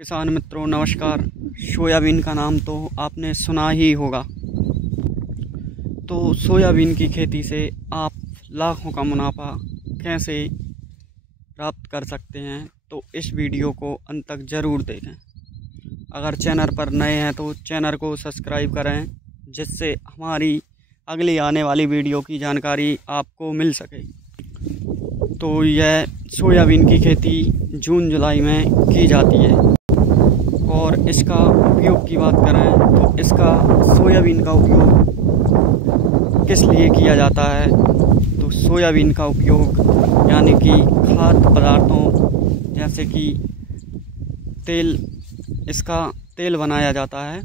किसान मित्रों नमस्कार। सोयाबीन का नाम तो आपने सुना ही होगा। तो सोयाबीन की खेती से आप लाखों का मुनाफा कैसे प्राप्त कर सकते हैं, तो इस वीडियो को अंत तक ज़रूर देखें। अगर चैनल पर नए हैं तो चैनल को सब्सक्राइब करें, जिससे हमारी अगली आने वाली वीडियो की जानकारी आपको मिल सके। तो यह सोयाबीन की खेती जून जुलाई में की जाती है और इसका उपयोग की बात करें तो इसका सोयाबीन का उपयोग किस लिए किया जाता है। तो सोयाबीन का उपयोग यानी कि खाद्य पदार्थों जैसे कि तेल, इसका तेल बनाया जाता है।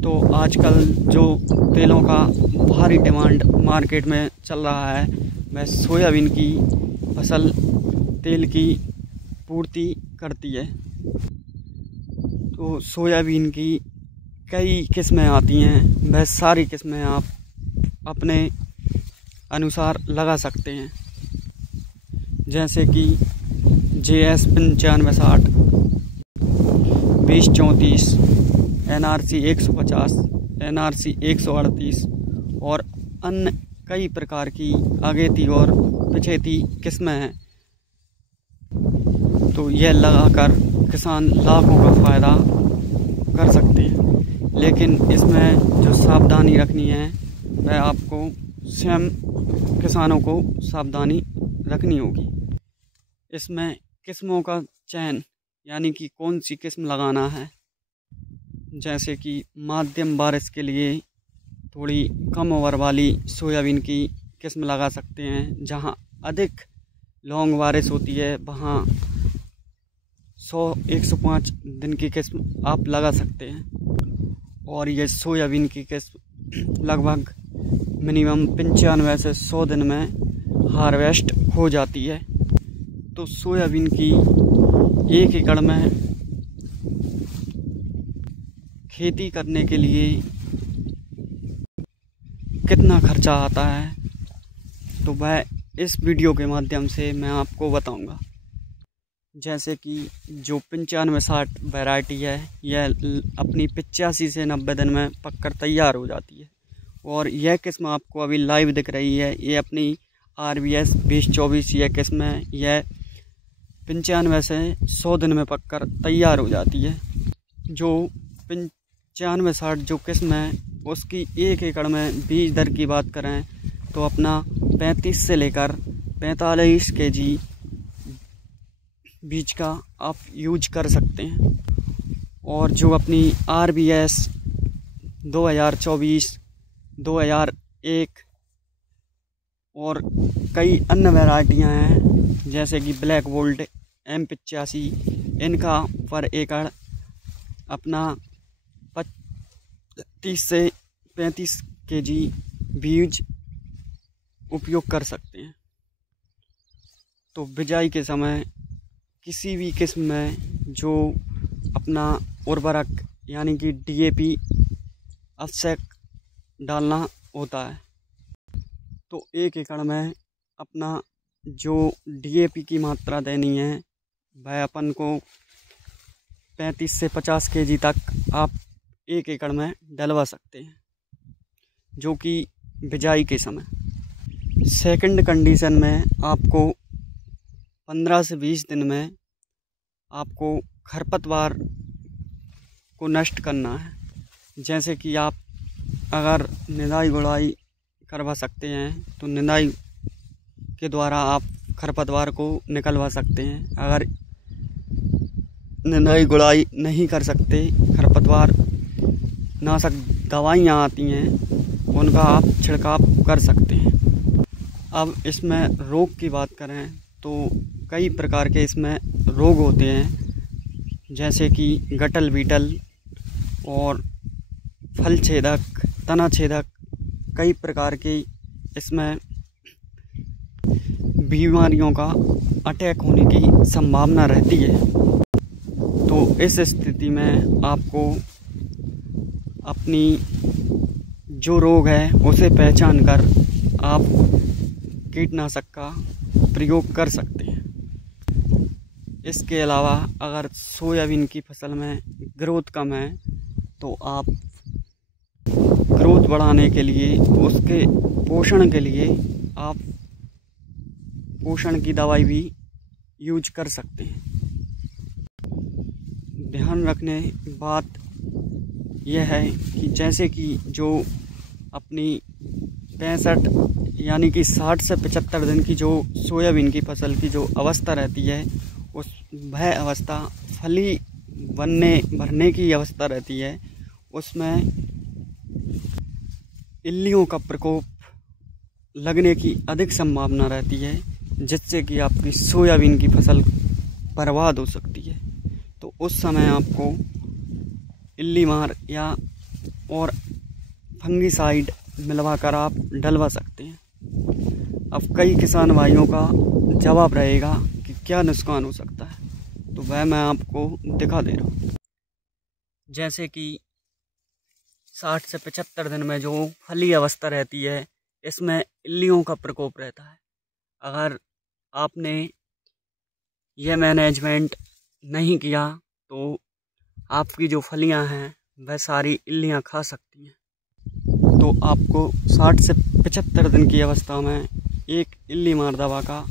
तो आजकल जो तेलों का भारी डिमांड मार्केट में चल रहा है, वह सोयाबीन की फसल तेल की पूर्ति करती है। तो सोयाबीन की कई किस्में आती हैं, वह सारी किस्में आप अपने अनुसार लगा सकते हैं, जैसे कि JS 9560, 2034, NRC 150, NRC 138 और अन्य कई प्रकार की अगेती और पिछेती किस्में हैं। तो यह लगाकर किसान लाखों का फ़ायदा कर सकते हैं, लेकिन इसमें जो सावधानी रखनी है वह आपको स्वयं किसानों को सावधानी रखनी होगी। इसमें किस्मों का चयन यानी कि कौन सी किस्म लगाना है, जैसे कि माध्यम बारिश के लिए थोड़ी कम ओवर वाली सोयाबीन की किस्म लगा सकते हैं। जहां अधिक लॉन्ग बारिश होती है वहां 100-105 दिन की किस्म आप लगा सकते हैं। और ये सोयाबीन की किस्म लगभग मिनिमम 95 से 100 दिन में हार्वेस्ट हो जाती है। तो सोयाबीन की 1 एकड़ में खेती करने के लिए कितना खर्चा आता है, तो वह इस वीडियो के माध्यम से मैं आपको बताऊंगा। जैसे कि जो 9560 वैरायटी है, यह अपनी 85 से 90 दिन में पककर तैयार हो जाती है। और यह किस्म आपको अभी लाइव दिख रही है, ये अपनी RBS 2024 यह किस्म है। यह 95 से 100 दिन में पककर तैयार हो जाती है। जो 9560 जो किस्म है, उसकी 1 एकड़ में बीज दर की बात करें तो अपना 35 से लेकर 45 kg बीज का आप यूज कर सकते हैं। और जो अपनी RBS 2024, 2001 और कई अन्य वैरायटियां हैं, जैसे कि ब्लैक वोल्ट M85, इनका पर एकड़ अपना 30 से 35 kg बीज उपयोग कर सकते हैं। तो बिजाई के समय किसी भी किस्म में जो अपना उर्वरक यानी कि DAP आवश्यक डालना होता है, तो 1 एकड़ में अपना जो DAP की मात्रा देनी है वह अपन को 35 से 50 kg तक आप 1 एकड़ में डलवा सकते हैं, जो कि बिजाई के समय। सेकंड कंडीशन में आपको 15 से 20 दिन में आपको खरपतवार को नष्ट करना है। जैसे कि आप अगर निदाई गुड़ाई करवा सकते हैं तो निदाई के द्वारा आप खरपतवार को निकलवा सकते हैं। अगर निदाई गुड़ाई नहीं कर सकते, खरपतवार नाशक दवाइयाँ आती हैं, उनका आप छिड़काव कर सकते हैं। अब इसमें रोग की बात करें तो कई प्रकार के इसमें रोग होते हैं, जैसे कि गटल बीटल और फल छेदक, तना छेदक, कई प्रकार की इसमें बीमारियों का अटैक होने की संभावना रहती है। तो इस स्थिति में आपको अपनी जो रोग है उसे पहचान कर आप कीटनाशक का प्रयोग कर सकते हैं। इसके अलावा अगर सोयाबीन की फसल में ग्रोथ कम है तो आप ग्रोथ बढ़ाने के लिए, उसके पोषण के लिए आप पोषण की दवाई भी यूज कर सकते हैं। ध्यान रखने की बात यह है कि जैसे कि जो अपनी 65 यानी कि 60 से 75 दिन की जो सोयाबीन की फसल की जो अवस्था रहती है, वह अवस्था फली भरने की अवस्था रहती है। उसमें इल्लियों का प्रकोप लगने की अधिक संभावना रहती है, जिससे कि आपकी सोयाबीन की फसल बर्बाद हो सकती है। तो उस समय आपको इल्ली मार या और फंगिसाइड मिलवाकर आप डलवा सकते हैं। अब कई किसान भाइयों का जवाब रहेगा कि क्या नुकसान हो सकता है, तो वह मैं आपको दिखा दे रहा हूँ। जैसे कि 60 से 75 दिन में जो फली अवस्था रहती है, इसमें इल्लियों का प्रकोप रहता है। अगर आपने यह मैनेजमेंट नहीं किया तो आपकी जो फलियां हैं वह सारी इल्लियां खा सकती हैं। तो आपको 60 से 75 दिन की अवस्था में एक इल्ली मार दवा का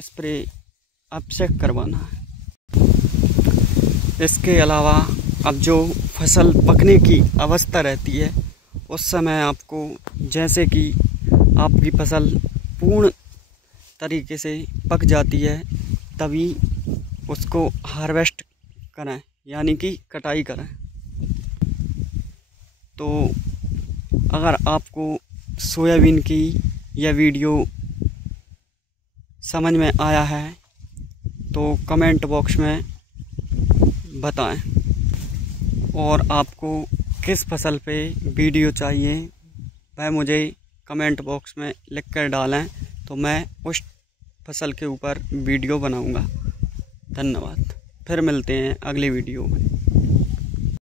स्प्रे आवश्यक करवाना है। इसके अलावा अब जो फसल पकने की अवस्था रहती है, उस समय आपको, जैसे कि आपकी फसल पूर्ण तरीके से पक जाती है, तभी उसको हार्वेस्ट करें, यानी कि कटाई करें। तो अगर आपको सोयाबीन की यह वीडियो समझ में आया है तो कमेंट बॉक्स में बताएं, और आपको किस फसल पे वीडियो चाहिए वह मुझे कमेंट बॉक्स में लिख कर डालें, तो मैं उस फसल के ऊपर वीडियो बनाऊंगा। धन्यवाद। फिर मिलते हैं अगली वीडियो में।